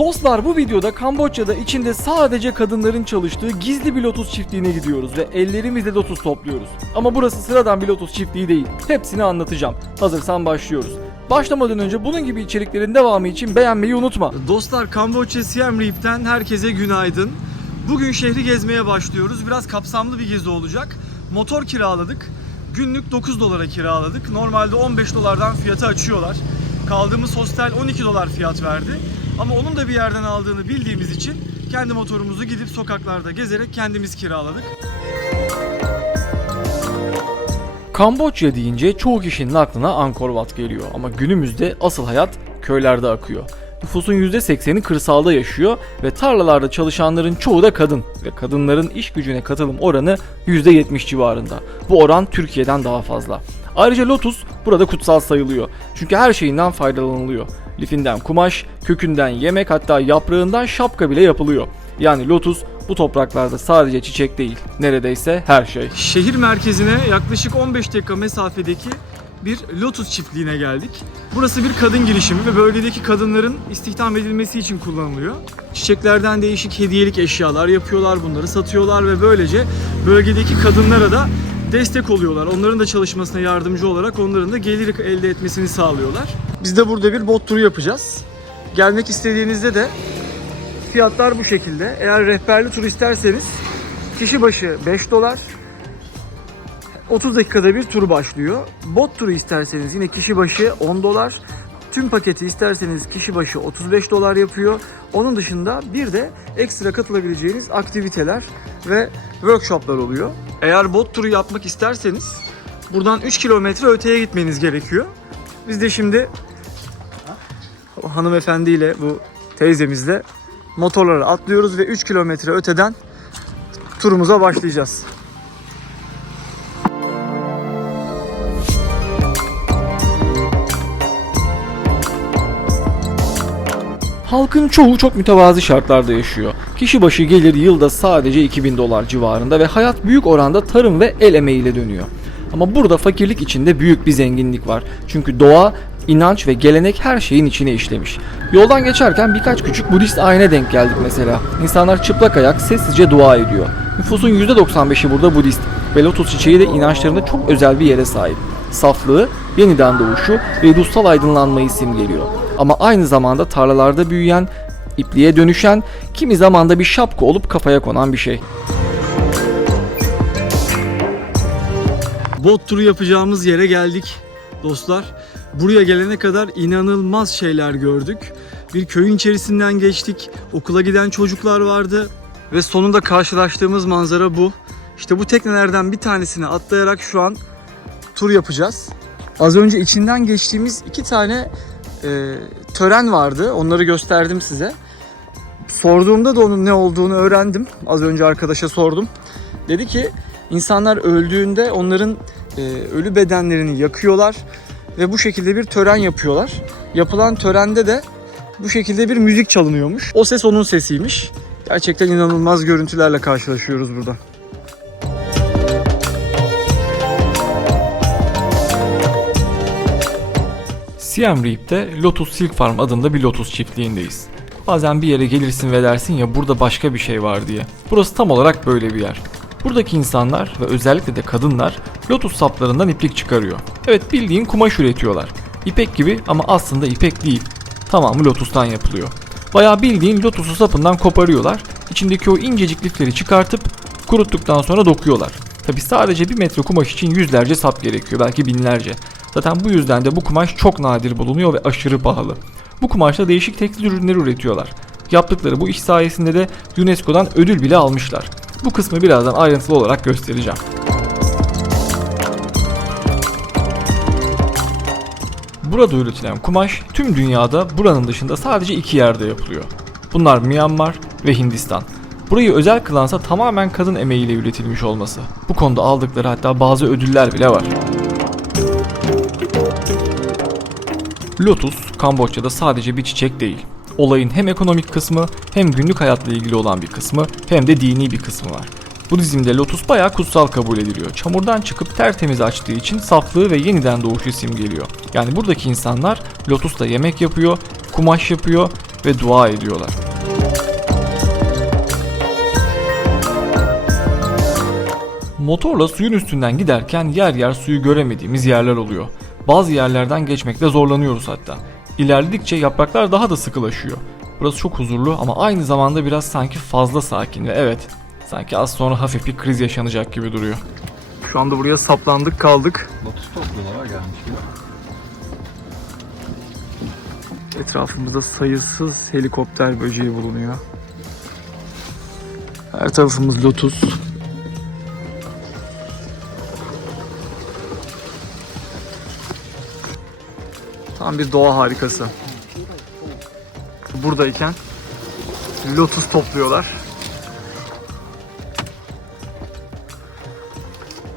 Dostlar, bu videoda Kamboçya'da içinde sadece kadınların çalıştığı gizli bir lotus çiftliğine gidiyoruz ve ellerimizle lotus topluyoruz. Ama burası sıradan bir lotus çiftliği değil. Hepsini anlatacağım. Hazırsan başlıyoruz. Başlamadan önce bunun gibi içeriklerin devamı için beğenmeyi unutma. Dostlar, Kamboçya Siem Reap'ten herkese günaydın. Bugün şehri gezmeye başlıyoruz. Biraz kapsamlı bir gezi olacak. Motor kiraladık. Günlük 9 dolara kiraladık. Normalde 15 dolardan fiyatı açıyorlar. Kaldığımız hostel 12 dolar fiyat verdi. Ama onun da bir yerden aldığını bildiğimiz için kendi motorumuzu gidip sokaklarda gezerek kendimiz kiraladık. Kamboçya deyince çoğu kişinin aklına Angkor Wat geliyor ama günümüzde asıl hayat köylerde akıyor. Nüfusun %80'i kırsalda yaşıyor ve tarlalarda çalışanların çoğu da kadın ve kadınların iş gücüne katılım oranı %70 civarında. Bu oran Türkiye'den daha fazla. Ayrıca lotus burada kutsal sayılıyor. Çünkü her şeyinden faydalanılıyor. Lifinden kumaş, kökünden yemek, hatta yaprağından şapka bile yapılıyor. Yani lotus bu topraklarda sadece çiçek değil, neredeyse her şey. Şehir merkezine yaklaşık 15 dakika mesafedeki bir lotus çiftliğine geldik. Burası bir kadın girişimi ve bölgedeki kadınların istihdam edilmesi için kullanılıyor. Çiçeklerden değişik hediyelik eşyalar yapıyorlar, bunları satıyorlar ve böylece bölgedeki kadınlara da destek oluyorlar. Onların da çalışmasına yardımcı olarak onların da gelir elde etmesini sağlıyorlar. Biz de burada bir bot turu yapacağız. Gelmek istediğinizde de fiyatlar bu şekilde. Eğer rehberli tur isterseniz kişi başı 5 dolar. 30 dakikada bir tur başlıyor. Bot turu isterseniz yine kişi başı 10 dolar. Tüm paketi isterseniz kişi başı 35 dolar yapıyor. Onun dışında bir de ekstra katılabileceğiniz aktiviteler ve workshoplar oluyor. Eğer bot turu yapmak isterseniz buradan 3 kilometre öteye gitmeniz gerekiyor. Biz de şimdi hanımefendiyle, bu teyzemizle motorlara atlıyoruz ve 3 kilometre öteden turumuza başlayacağız. Halkın çoğu çok mütevazi şartlarda yaşıyor. Kişi başı gelir yılda sadece 2000 dolar civarında ve hayat büyük oranda tarım ve el emeğiyle dönüyor. Ama burada fakirlik içinde büyük bir zenginlik var. Çünkü doğa, inanç ve gelenek her şeyin içine işlemiş. Yoldan geçerken birkaç küçük Budist ayine denk geldik mesela. İnsanlar çıplak ayak sessizce dua ediyor. Nüfusun %95'i burada Budist ve lotus çiçeği de inançlarında çok özel bir yere sahip. Saflığı, yeniden doğuşu ve ruhsal aydınlanmayı simgeliyor. Ama aynı zamanda tarlalarda büyüyen, ipliğe dönüşen, kimi zamanda bir şapka olup kafaya konan bir şey. Bot turu yapacağımız yere geldik dostlar. Buraya gelene kadar inanılmaz şeyler gördük. Bir köyün içerisinden geçtik. Okula giden çocuklar vardı. Ve sonunda karşılaştığımız manzara bu. İşte bu teknelerden bir tanesine atlayarak şu an tur yapacağız. Az önce içinden geçtiğimiz 2 tane tören vardı. Onları gösterdim size. Sorduğumda da onun ne olduğunu öğrendim. Az önce arkadaşa sordum. Dedi ki insanlar öldüğünde onların ölü bedenlerini yakıyorlar ve bu şekilde bir tören yapıyorlar. Yapılan törende de bu şekilde bir müzik çalınıyormuş. O ses onun sesiymiş. Gerçekten inanılmaz görüntülerle karşılaşıyoruz burada. Siem Reap'te Lotus Silk Farm adında bir lotus çiftliğindeyiz. Bazen bir yere gelirsin ve dersin ya burada başka bir şey var diye. Burası tam olarak böyle bir yer. Buradaki insanlar ve özellikle de kadınlar lotus saplarından iplik çıkarıyor. Evet, bildiğin kumaş üretiyorlar. İpek gibi ama aslında ipek değil. Tamamı lotustan yapılıyor. Bayağı bildiğin lotusu sapından koparıyorlar. İçindeki o incecik lifleri çıkartıp kuruttuktan sonra dokuyorlar. Tabi sadece 1 metre kumaş için yüzlerce sap gerekiyor, belki binlerce. Zaten bu yüzden de bu kumaş çok nadir bulunuyor ve aşırı pahalı. Bu kumaşla değişik tekstil ürünleri üretiyorlar. Yaptıkları bu iş sayesinde de UNESCO'dan ödül bile almışlar. Bu kısmı birazdan ayrıntılı olarak göstereceğim. Burada üretilen kumaş tüm dünyada buranın dışında sadece 2 yerde yapılıyor. Bunlar Myanmar ve Hindistan. Burayı özel kılansa tamamen kadın emeğiyle üretilmiş olması. Bu konuda aldıkları hatta bazı ödüller bile var. Lotus, Kamboçya'da sadece bir çiçek değil. Olayın hem ekonomik kısmı, hem günlük hayatla ilgili olan bir kısmı, hem de dini bir kısmı var. Budizm'de lotus bayağı kutsal kabul ediliyor. Çamurdan çıkıp tertemiz açtığı için saflığı ve yeniden doğuşu simgeliyor. Yani buradaki insanlar lotusla yemek yapıyor, kumaş yapıyor, ve dua ediyorlar. Motorla suyun üstünden giderken yer yer suyu göremediğimiz yerler oluyor. Bazı yerlerden geçmekte zorlanıyoruz hatta. İlerledikçe yapraklar daha da sıkılaşıyor. Burası çok huzurlu ama aynı zamanda biraz sanki fazla sakin ve evet, sanki az sonra hafif bir kriz yaşanacak gibi duruyor. Şu anda buraya saplandık kaldık. Lotus topluyorlar gelmiş gibi. Etrafımızda sayısız helikopter böceği bulunuyor. Her tarafımız lotus. Tam bir doğa harikası. Buradayken lotus topluyorlar.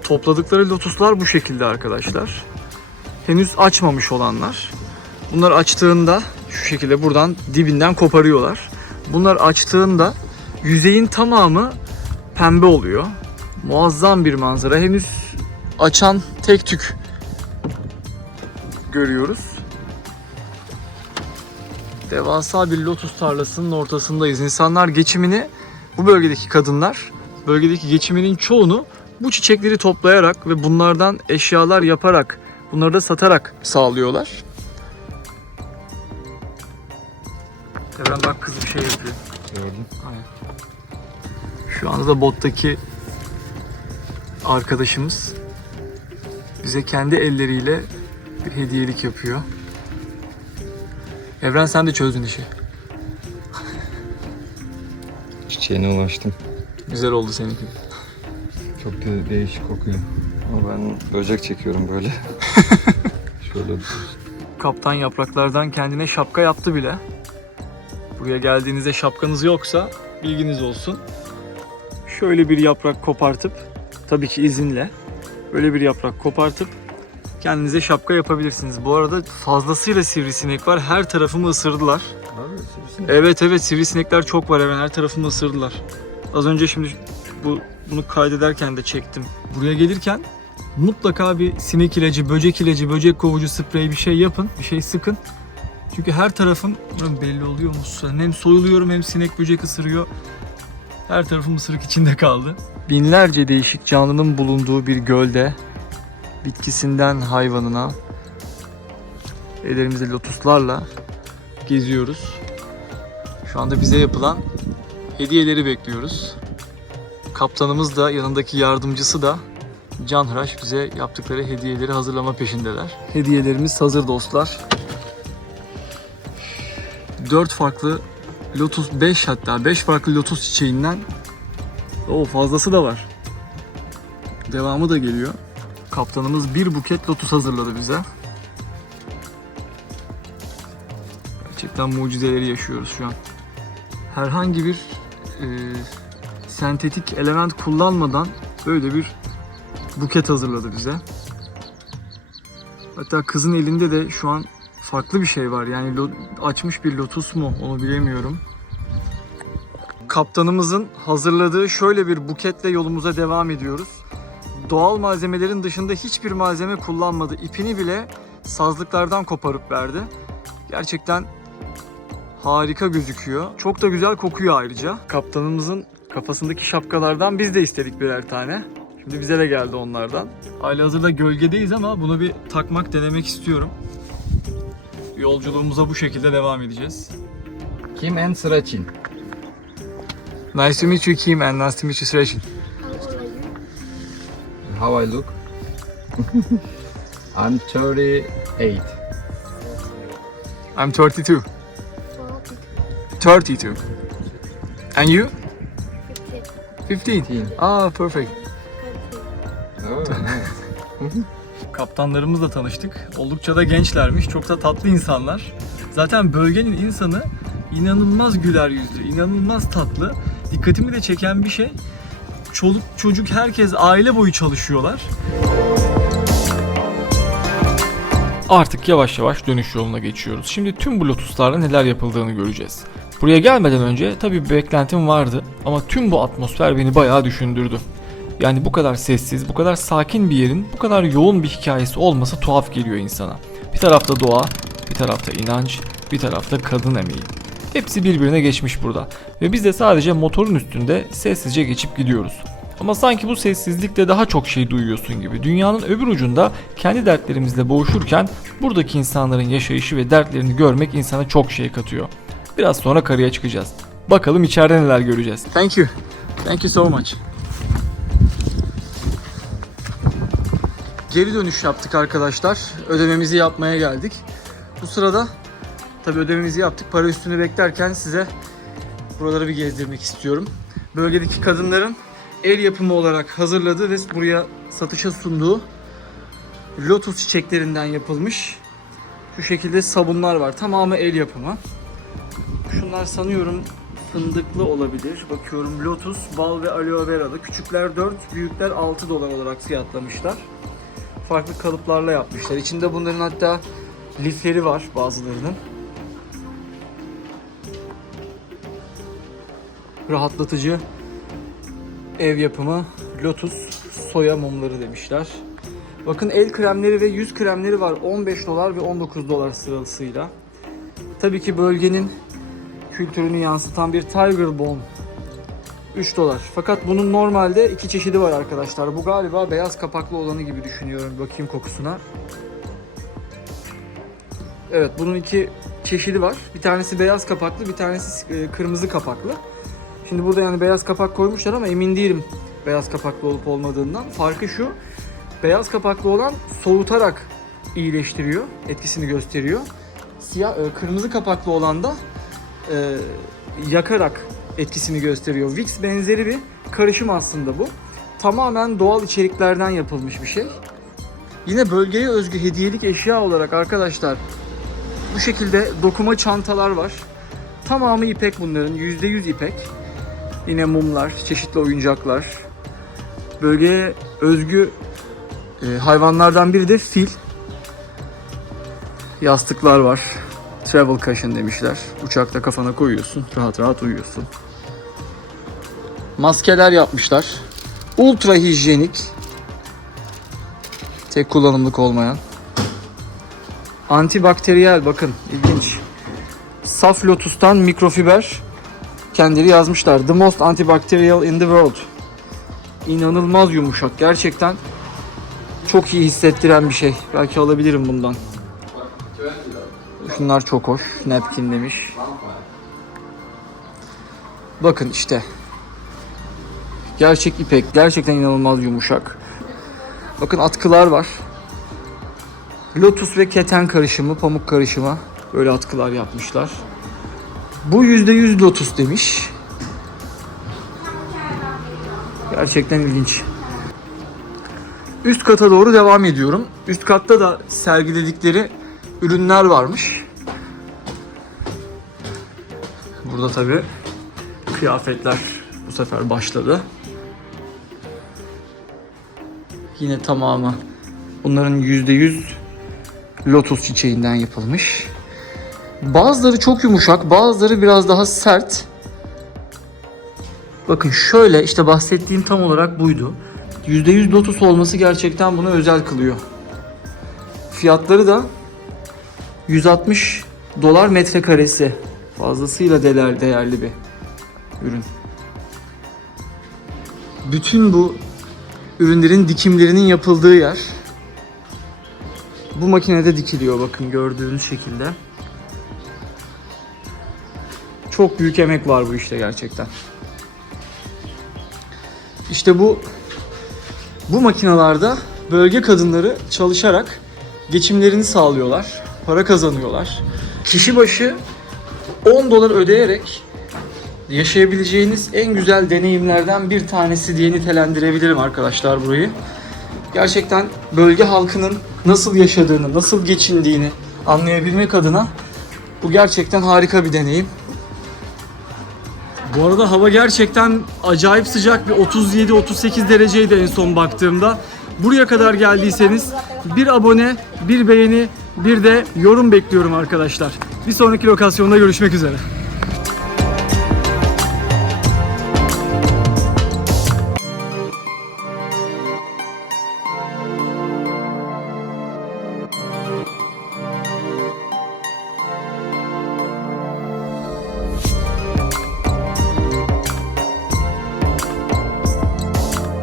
Topladıkları lotuslar bu şekilde arkadaşlar. Henüz açmamış olanlar. Bunlar açtığında şu şekilde buradan dibinden koparıyorlar. Bunlar açtığında yüzeyin tamamı pembe oluyor. Muazzam bir manzara. Henüz açan tek tük görüyoruz. Devasa bir lotus tarlasının ortasındayız. İnsanlar geçimini, bu bölgedeki kadınlar, bölgedeki geçiminin çoğunu bu çiçekleri toplayarak ve bunlardan eşyalar yaparak, bunları da satarak sağlıyorlar. Evren bak, kız bir şey yapıyor. Gördüm. Aynen. Şu anda da bottaki arkadaşımız bize kendi elleriyle bir hediyelik yapıyor. Evren, sen de çözdün işi. Çiçeğine ulaştım. Güzel oldu seninki. Çok da değişik kokuyor. Ama ben böcek çekiyorum böyle. Şöyle Kaptan yapraklardan kendine şapka yaptı bile. Buraya geldiğinizde şapkanız yoksa bilginiz olsun. Şöyle bir yaprak kopartıp, tabii ki izinle, böyle bir yaprak kopartıp kendinize şapka yapabilirsiniz. Bu arada fazlasıyla sivrisinek var. Her tarafımı ısırdılar. Abi sivrisinek. Evet, sivrisinekler çok var. Her tarafımı ısırdılar. Az önce şimdi bunu kaydederken de çektim. Buraya gelirken mutlaka bir sinek ilacı, böcek kovucu spreyi bir şey yapın. Bir şey sıkın. Çünkü her tarafım, belli oluyor mu? Hem soyuluyorum hem sinek böcek ısırıyor. Her tarafım ısırık içinde kaldı. Binlerce değişik canlının bulunduğu bir gölde bitkisinden hayvanına ellerimizde lotuslarla geziyoruz. Şu anda bize yapılan hediyeleri bekliyoruz. Kaptanımız da, yanındaki yardımcısı da canhıraş bize yaptıkları hediyeleri hazırlama peşindeler. Hediyelerimiz hazır dostlar. 4 farklı lotus, 5 farklı lotus çiçeğinden fazlası da var. Devamı da geliyor. Kaptanımız bir buket lotus hazırladı bize. Gerçekten mucizeleri yaşıyoruz şu an. Herhangi bir sentetik element kullanmadan böyle bir buket hazırladı bize. Hatta kızın elinde de şu an farklı bir şey var. Yani açmış bir lotus mu, onu bilemiyorum. Kaptanımızın hazırladığı şöyle bir buketle yolumuza devam ediyoruz. Doğal malzemelerin dışında hiçbir malzeme kullanmadı. İpini bile sazlıklardan koparıp verdi. Gerçekten harika gözüküyor. Çok da güzel kokuyor ayrıca. Kaptanımızın kafasındaki şapkalardan biz de istedik birer tane. Şimdi bize de geldi onlardan. Halihazırda gölgedeyiz ama bunu bir takmak, denemek istiyorum. Yolculuğumuza bu şekilde devam edeceğiz. Kim en Sıracin? Nice to meet you, Kim, and nice to meet you, Srachin. How I look? I'm 38. I'm 32. 32. And you? 15. Ah, perfect. Oh, nice. Kaptanlarımızla tanıştık. Oldukça da gençlermiş. Çok da tatlı insanlar. Zaten bölgenin insanı inanılmaz güler yüzlü, inanılmaz tatlı. Dikkatimi de çeken bir şey, çoluk çocuk herkes aile boyu çalışıyorlar. Artık yavaş yavaş dönüş yoluna geçiyoruz. Şimdi tüm bu lotuslarla neler yapıldığını göreceğiz. Buraya gelmeden önce tabii bir beklentim vardı ama tüm bu atmosfer beni bayağı düşündürdü. Yani bu kadar sessiz, bu kadar sakin bir yerin bu kadar yoğun bir hikayesi olması tuhaf geliyor insana. Bir tarafta doğa, bir tarafta inanç, bir tarafta kadın emeği. Hepsi birbirine geçmiş burada ve biz de sadece motorun üstünde sessizce geçip gidiyoruz. Ama sanki bu sessizlikte daha çok şey duyuyorsun gibi. Dünyanın öbür ucunda kendi dertlerimizle boğuşurken buradaki insanların yaşayışı ve dertlerini görmek insana çok şey katıyor. Biraz sonra karaya çıkacağız. Bakalım içeride neler göreceğiz. Thank you. Thank you so much. Geri dönüş yaptık arkadaşlar. Ödememizi yapmaya geldik. Bu sırada tabii ödememizi yaptık. Para üstünü beklerken size buraları bir gezdirmek istiyorum. Bölgedeki kadınların el yapımı olarak hazırladığı ve buraya satışa sunduğu lotus çiçeklerinden yapılmış şu şekilde sabunlar var. Tamamı el yapımı. Şunlar sanıyorum fındıklı olabilir. Bakıyorum lotus, bal ve aloe vera'lı. Küçükler 4, büyükler 6 dolar olarak fiyatlamışlar. Farklı kalıplarla yapmışlar. İçinde bunların hatta lifleri var bazılarının. Rahatlatıcı ev yapımı lotus soya mumları demişler. Bakın el kremleri ve yüz kremleri var. 15 dolar ve 19 dolar sırasıyla. Tabii ki bölgenin kültürünü yansıtan bir Tiger Balm 3 dolar. Fakat bunun normalde iki çeşidi var arkadaşlar. Bu galiba beyaz kapaklı olanı gibi düşünüyorum. Bakayım kokusuna. Evet, bunun iki çeşidi var. Bir tanesi beyaz kapaklı, bir tanesi kırmızı kapaklı. Şimdi burada yani beyaz kapak koymuşlar ama emin değilim beyaz kapaklı olup olmadığından. Farkı şu: beyaz kapaklı olan soğutarak iyileştiriyor, etkisini gösteriyor. Kırmızı kapaklı olan da yakarak etkisini gösteriyor. Vicks benzeri bir karışım aslında bu. Tamamen doğal içeriklerden yapılmış bir şey. Yine bölgeye özgü hediyelik eşya olarak arkadaşlar bu şekilde dokuma çantalar var. Tamamı ipek bunların. %100 ipek. Yine mumlar, çeşitli oyuncaklar. Bölgeye özgü hayvanlardan biri de fil. Yastıklar var. Travel cushion demişler. Uçakta kafana koyuyorsun. Rahat rahat uyuyorsun. Maskeler yapmışlar. Ultra hijyenik. Tek kullanımlık olmayan. Antibakteriyel, bakın ilginç. Saf lotustan mikrofiber. Kendileri yazmışlar. The most antibacterial in the world. İnanılmaz yumuşak. Gerçekten çok iyi hissettiren bir şey. Belki alabilirim bundan. Şunlar çok hoş. Napkin demiş. Bakın işte. Gerçek ipek. Gerçekten inanılmaz yumuşak. Bakın atkılar var. Lotus ve keten karışımı, pamuk karışımı. Böyle atkılar yapmışlar. Bu %100 lotus demiş. Gerçekten ilginç. Üst kata doğru devam ediyorum. Üst katta da sergiledikleri ürünler varmış. Burada tabii kıyafetler bu sefer başladı. Yine tamamı bunların %100 lotus çiçeğinden yapılmış. Bazıları çok yumuşak, bazıları biraz daha sert. Bakın şöyle, işte bahsettiğim tam olarak buydu. %100 lotus olması gerçekten bunu özel kılıyor. Fiyatları da 160 dolar metrekaresi. Fazlasıyla değerli bir ürün. Bütün bu ürünlerin dikimlerinin yapıldığı yer. Bu makinede dikiliyor, bakın gördüğünüz şekilde. Çok büyük emek var bu işte gerçekten. İşte bu makinalarda bölge kadınları çalışarak geçimlerini sağlıyorlar. Para kazanıyorlar. Kişi başı 10 dolar ödeyerek yaşayabileceğiniz en güzel deneyimlerden bir tanesi diye nitelendirebilirim arkadaşlar burayı. Gerçekten bölge halkının nasıl yaşadığını, nasıl geçindiğini anlayabilmek adına bu gerçekten harika bir deneyim. Bu arada hava gerçekten acayip sıcak, bir 37-38 dereceydi en son baktığımda. Buraya kadar geldiyseniz bir abone, bir beğeni, bir de yorum bekliyorum arkadaşlar. Bir sonraki lokasyonda görüşmek üzere.